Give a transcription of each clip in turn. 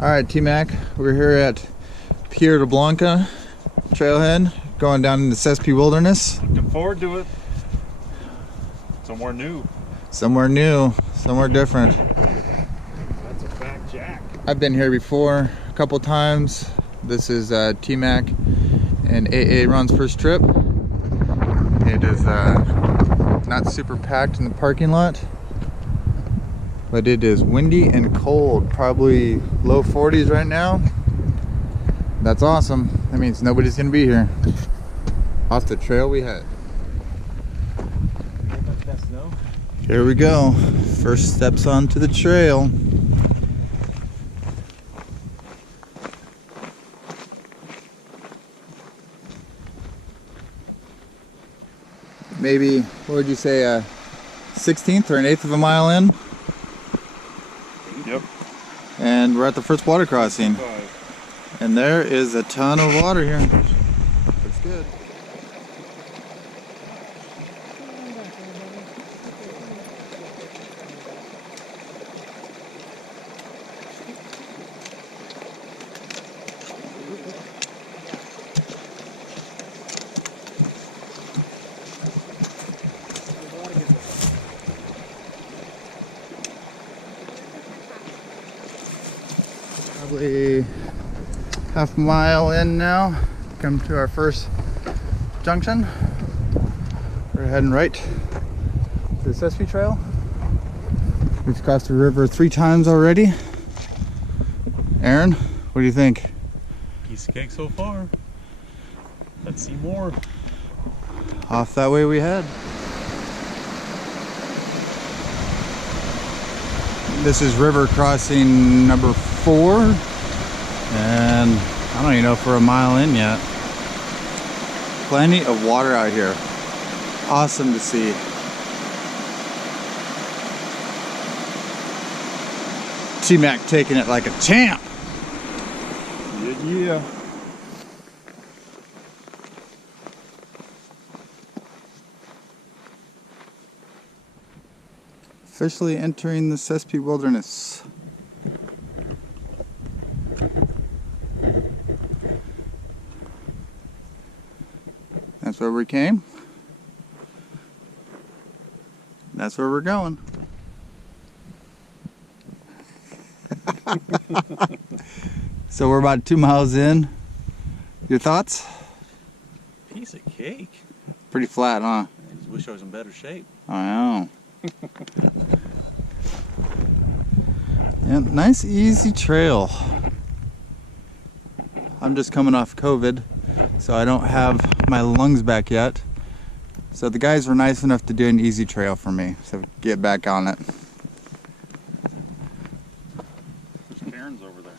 All right, T-Mac, we're here at Pier de Blanca trailhead, going down into Sespe Wilderness. Looking forward to it. Somewhere new. Somewhere new, somewhere different. That's a fact, Jack. I've been here before a couple times. This is T-Mac and AA Ron's first trip. It is not super packed in the parking lot, but it is windy and cold, probably low 40s right now. That's awesome. That means nobody's gonna be here. Off the trail we head. Here we go. First steps onto the trail. Maybe, what would you say, a 16th or an 1/8 of a mile in? Yep. And we're at the first water crossing. And there is a ton of water here. Looks good. Probably half a mile in now. Come to our first junction. We're heading right to the Sespe Trail. We've crossed the river 3 times already. Aaron, what do you think? Piece of cake so far. Let's see more. Off that way we head. This is river crossing number 4, and I don't even know if we're a mile in yet. Plenty of water out here. Awesome to see. T-Mac taking it like a champ. Yeah. Officially entering the Sespe Wilderness. That's where we came. That's where we're going. So we're about 2 miles in. Your thoughts? Piece of cake. Pretty flat, huh? I just wish I was in better shape. I know. Yeah, nice easy trail. I'm just coming off COVID, so I don't have my lungs back yet. So the guys were nice enough to do an easy trail for me, so get back on it. There's cairns over there.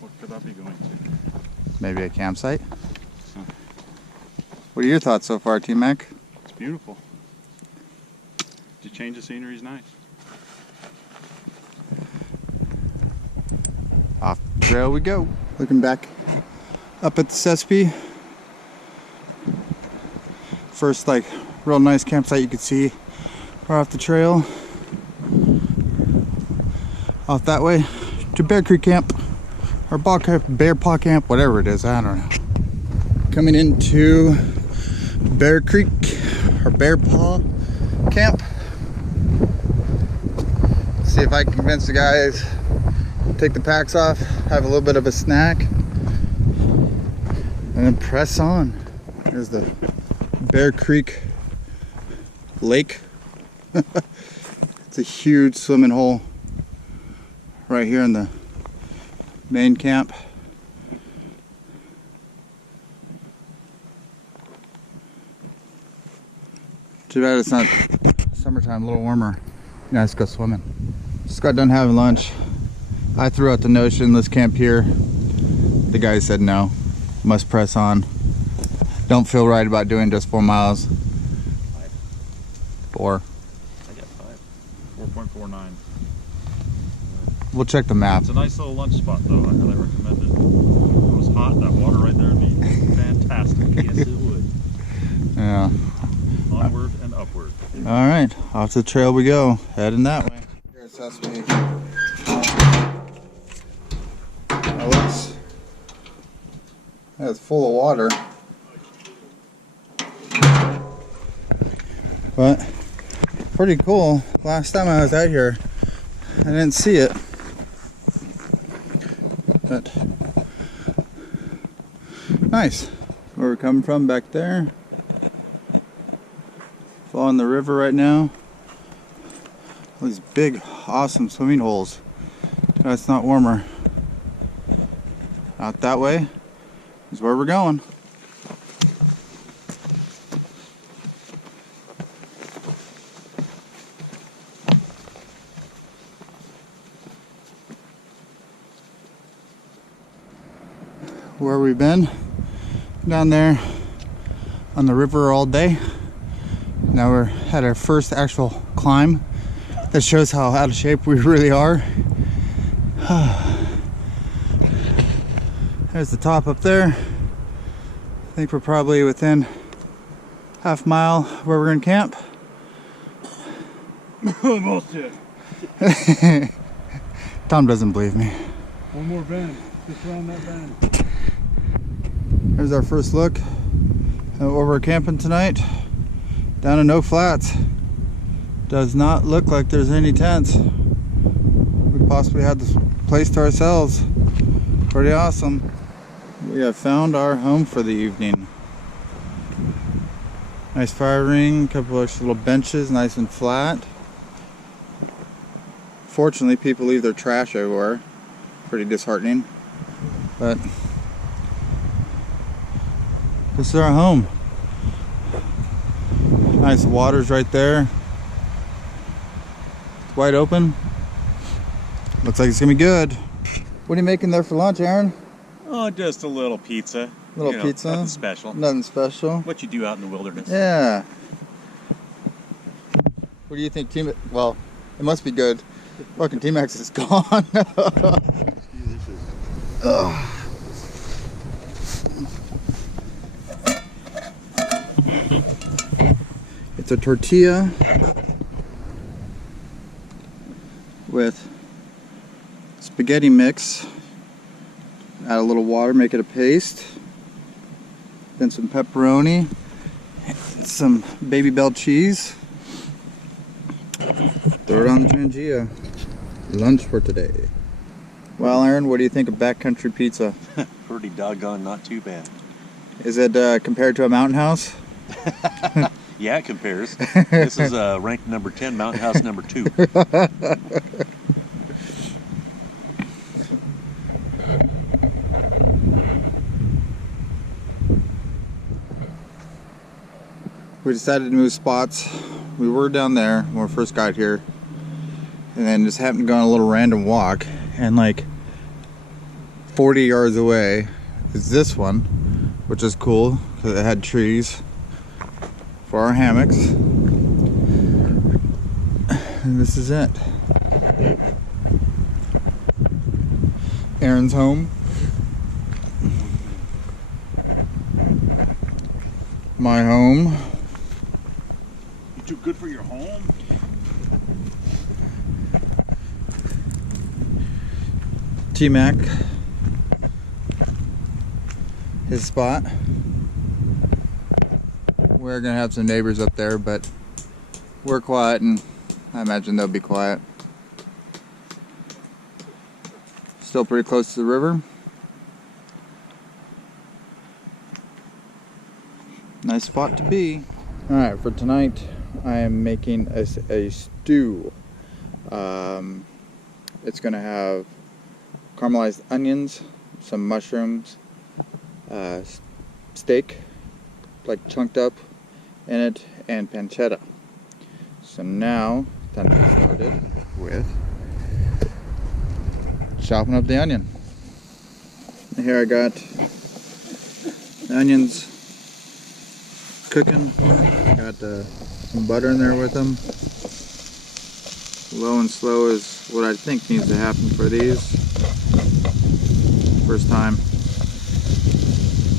What could that be going to? Maybe a campsite? Huh. What are your thoughts so far, T-Mac? It's beautiful. The change of scenery is nice. Off the trail we go. Looking back up at the Sespe. First, like, real nice campsite you could see. We're off the trail. Off that way to Bear Creek Camp, or Bear Paw Camp, whatever it is, I don't know. Coming into Bear Creek, or Bear Paw Camp. See if I can convince the guys, take the packs off, have a little bit of a snack, and then press on. There's the Bear Creek Lake. It's a huge swimming hole right here in the main camp. Too bad it's not summertime, a little warmer. Nice, go swimming. Just got done having lunch. I threw out the notion, let's camp here. The guys said no, must press on. Don't feel right about doing just 4 miles. 5. 4. I got 5. 4.49. We'll check the map. It's a nice little lunch spot though, I highly recommend it. If it was hot, that water right there would be fantastic. Yes it would. Yeah. Onward and upward. All right, off the trail we go, heading that way. Here at Sespe. It's full of water. But pretty cool. Last time I was out here, I didn't see it. But nice. Where we're coming from back there. Following the river right now. All these big, awesome swimming holes. It's not warmer. Out that way is where we're going. Where we've been down there on the river all day. Now we're at our first actual climb. That shows how out of shape we really are. There's the top up there. I think we're probably within half mile where we're gonna camp. Bullshit. Tom doesn't believe me. One more bend. Just around that bend. Here's our first look at where we're camping tonight. Down in No Flats. Does not look like there's any tents. We possibly had this place to ourselves. Pretty awesome. We have found our home for the evening. Nice fire ring, a couple extra little benches, nice and flat. Fortunately, people leave their trash everywhere. Pretty disheartening. But this is our home. Nice water's right there. It's wide open. Looks like it's gonna be good. What are you making there for lunch, Aaron? Oh, just a little pizza. Pizza? Nothing special. Nothing special. What you do out in the wilderness. Yeah. What do you think, Team? Well, it must be good. Fucking T-Max is gone. It's a tortilla with spaghetti mix. Add a little water, make it a paste. Then some pepperoni, some Baby Bell cheese. Throw it on the Trangia. Lunch for today. Well, Aaron, what do you think of backcountry pizza? Pretty doggone not too bad. Is it compared to a Mountain House? Yeah, it compares. This is ranked number 10, Mountain House number 2. We decided to move spots. We were down there when we first got here, and then just happened to go on a little random walk, and like 40 yards away is this one, which is cool because it had trees for our hammocks. And this is it. Aaron's home. My home. You too good for your home? T-Mac. His spot. We're gonna have some neighbors up there, but we're quiet, and I imagine they'll be quiet. Still pretty close to the river. Nice spot to be. Alright, for tonight I am making a stew. It's gonna have caramelized onions, some mushrooms, steak, like chunked up in it, and pancetta. So now, time to get started with chopping up the onion. And here I got the onions cooking. Got some butter in there with them. Low and slow is what I think needs to happen for these. First time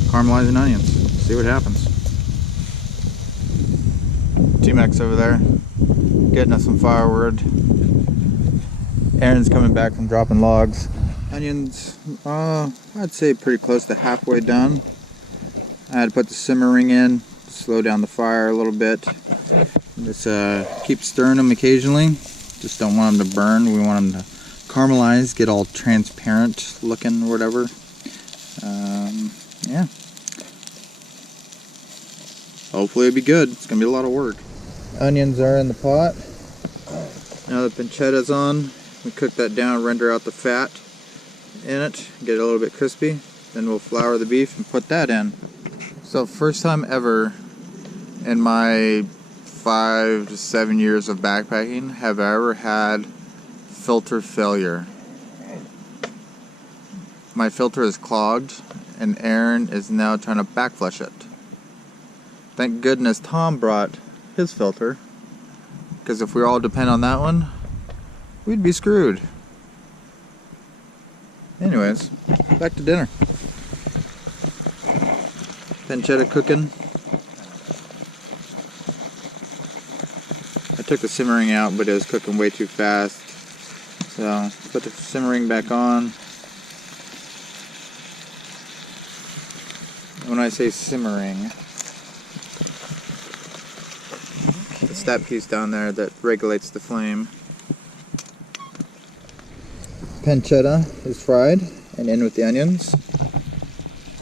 caramelizing onions. See what happens. T-Max over there getting us some firewood. Aaron's coming back from dropping logs. Onions, I'd say pretty close to halfway done. I had to put the simmering in, slow down the fire a little bit. Just keep stirring them occasionally. Just don't want them to burn. We want them to caramelize, get all transparent looking or whatever. Yeah. Hopefully it'll be good. It's gonna be a lot of work. Onions are in the pot. Now the pancetta's on. We cook that down, render out the fat in it, get it a little bit crispy. Then we'll flour the beef and put that in. So first time ever in my 5 to 7 years of backpacking have I ever had filter failure. My filter is clogged and Aaron is now trying to backflush it. Thank goodness Tom brought his filter, because if we all depend on that one, we'd be screwed. Anyways, back to dinner. Pancetta cooking. I took the simmering out, but it was cooking way too fast. So, put the simmering back on. When I say simmering, it's that piece down there that regulates the flame. Pancetta is fried and in with the onions.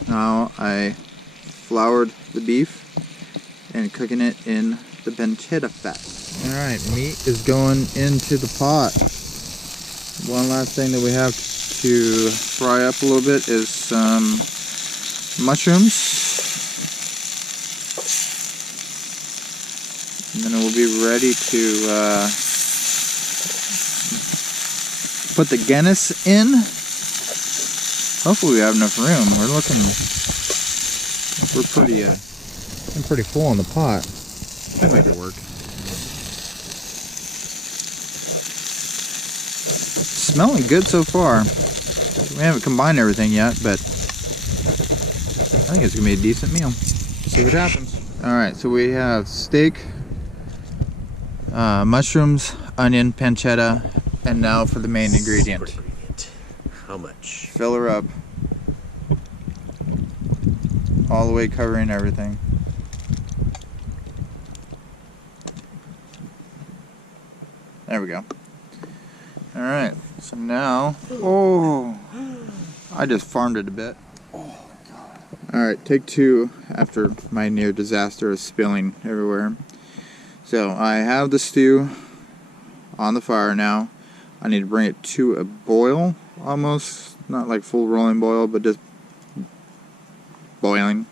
Now I floured the beef and cooking it in the pancetta fat. Alright, meat is going into the pot. One last thing that we have to fry up a little bit is some mushrooms. And then we'll be ready to put the Guinness in. Hopefully we have enough room. We're pretty full on the pot. Should make it work. Smelling good so far. We haven't combined everything yet, but I think it's gonna be a decent meal. See what happens. Alright, so we have steak, mushrooms, onion, pancetta, and now for the main ingredient. How much? Fill her up. All the way covering everything. There we go. Alright, so now, oh, I just farmed it a bit. Alright, take two after my near disaster of spilling everywhere. So I have the stew on the fire now. I need to bring it to a boil almost, not like full rolling boil, but just boiling.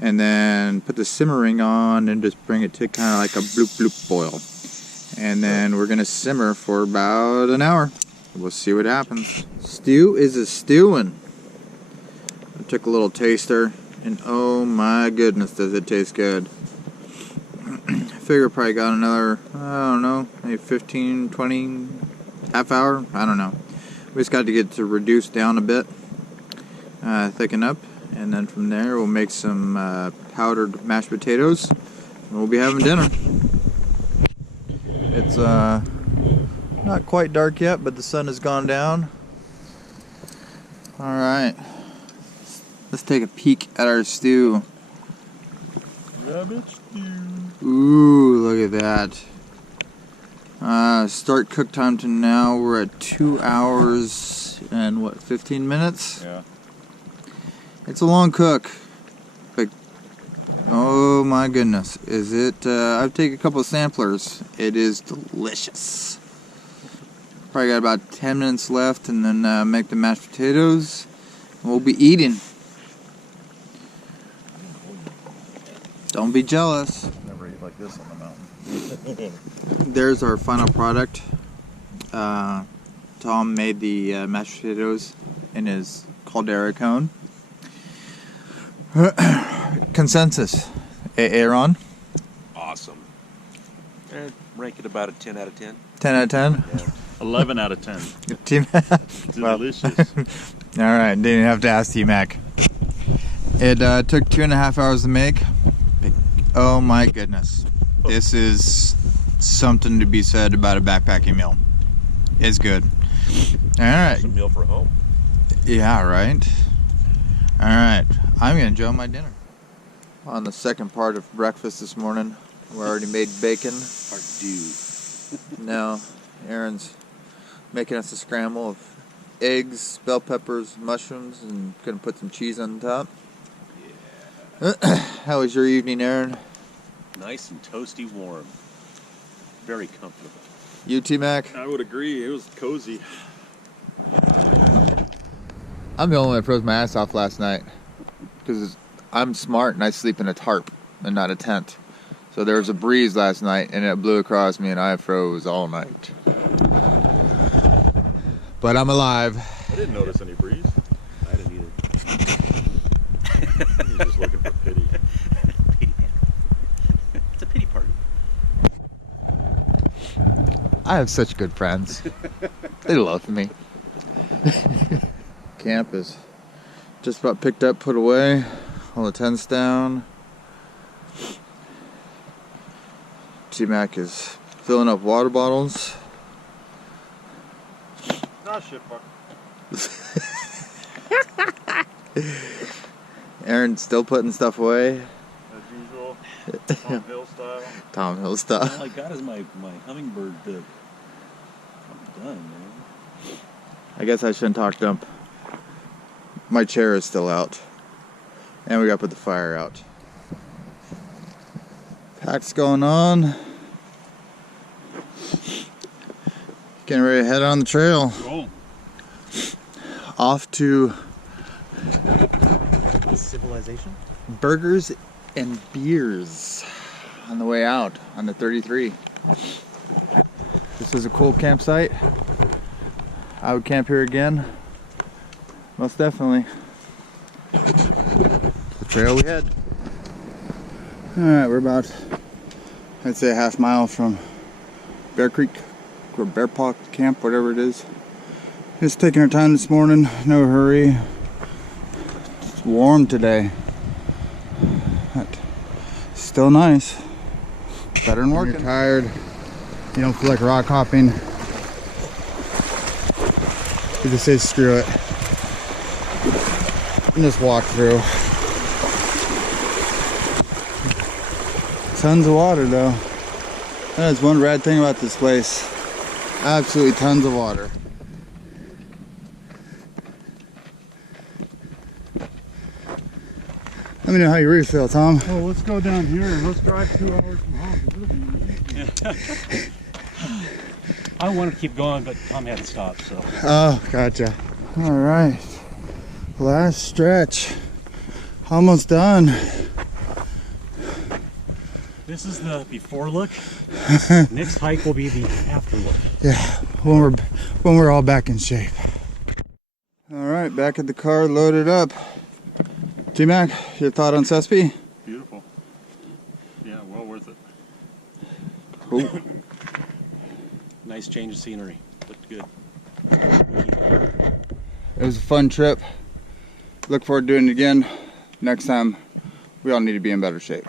And then put the simmering on and just bring it to kind of like a bloop bloop boil. And then we're gonna simmer for about an hour. We'll see what happens. Stew is a stewing. I took a little taster and oh my goodness does it taste good. I figure I probably got another, I don't know, maybe 15, 20, half hour, I don't know. We just got to get to reduce down a bit, thicken up, and then from there we'll make some powdered mashed potatoes and we'll be having dinner. It's not quite dark yet, but the sun has gone down. Alright, let's take a peek at our stew. Rabbit stew. Ooh, look at that. Start cook time to now, we're at 2 hours and what, 15 minutes? Yeah. It's a long cook. But, oh my goodness. Is it, I've taken a couple of samplers. It is delicious. Probably got about 10 minutes left and then make the mashed potatoes. We'll be eating. Don't be jealous. Never eat like this on the mountain. There's our final product. Tom made the mashed potatoes in his caldera cone. Consensus. Aaron? Awesome. Rank it about a 10 out of 10. 10 out of 10? Yeah. 11 out of 10. It's Well, delicious. Alright, didn't have to ask T-Mac. It took 2.5 hours to make. Oh my goodness. This is something to be said about a backpacking meal. It's good. Alright. It's a meal for home. Yeah, right. All right, I'm gonna enjoy my dinner. On the second part of breakfast this morning, we already made bacon. Part two. Now, Aaron's making us a scramble of eggs, bell peppers, mushrooms, and gonna put some cheese on top. Yeah. How was your evening, Aaron? Nice and toasty warm. Very comfortable. You, T-Mac? I would agree. It was cozy. I'm the only one that froze my ass off last night because I'm smart and I sleep in a tarp and not a tent. So there was a breeze last night and it blew across me and I froze all night. But I'm alive. I didn't notice any breeze. I didn't either. You're just looking for pity. Pity party. It's a pity party. I have such good friends. They love me. Camp is just about picked up, put away. All the tents down. T-Mac is filling up water bottles. Ah, shit, fuck. Aaron's still putting stuff away. As usual. Tom Hill style. Tom Hill stuff. All I got is my hummingbird I'm done, man. I guess I shouldn't talk dump. My chair is still out. And we gotta put the fire out. Pack's going on. Getting ready to head on the trail. Cool. Off to Civilization? Burgers and Beers on the way out on the 33. This is a cool campsite. I would camp here again. Most definitely. The trail we head. Alright, we're about, I'd say, a half mile from Bear Creek or Bear Paw Camp, whatever it is. Just taking our time this morning, no hurry. It's warm today. But still nice. Better than working. You're tired. You don't feel like rock hopping. You just say screw it. And just walk through. Tons of water though. That is one rad thing about this place. Absolutely tons of water. Let me know how you really feel, Tom. Well, let's go down here and let's drive 2 hours from home. I wanted to keep going, but Tom had to stop, so. Oh, gotcha. All right. Last stretch. Almost done. This is the before look. Next hike will be the after look. Yeah, when we're all back in shape. All right, back at the car, loaded up. T-Mac, your thought on Sespe? Beautiful. Yeah, well worth it. Cool. Nice change of scenery. Looked good. It was a fun trip. Look forward to doing it again. Next time, we all need to be in better shape.